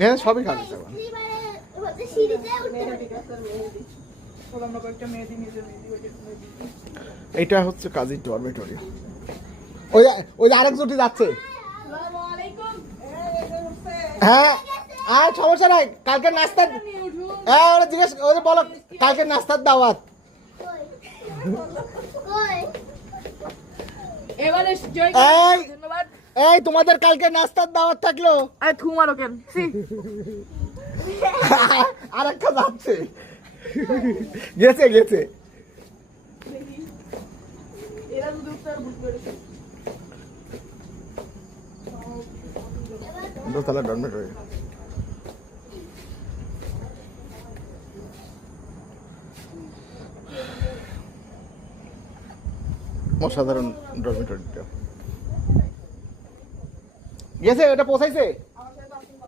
হ্যাঁ সবই কাজ আছে। এটা হচ্ছে কাজী ডরমেটরি। ওই ওই আরেক জুটি যাচ্ছে। হ্যাঁ আর সমস্যা নাই, কালকে নাস্তা হ্যাঁ ওরা জিজ্ঞেস ওরা বলো কালকে নাস্তার দাওয়াত। এই তোমাদের কালকে নাস্তার দাওয়াত থাকলো। আরেকটা যাচ্ছে, গেছে গেছে। দোতলা ডরমেটরি। অসাধারণ ডরমেটরিটা গেছে, ওটা পৌঁছাইছে।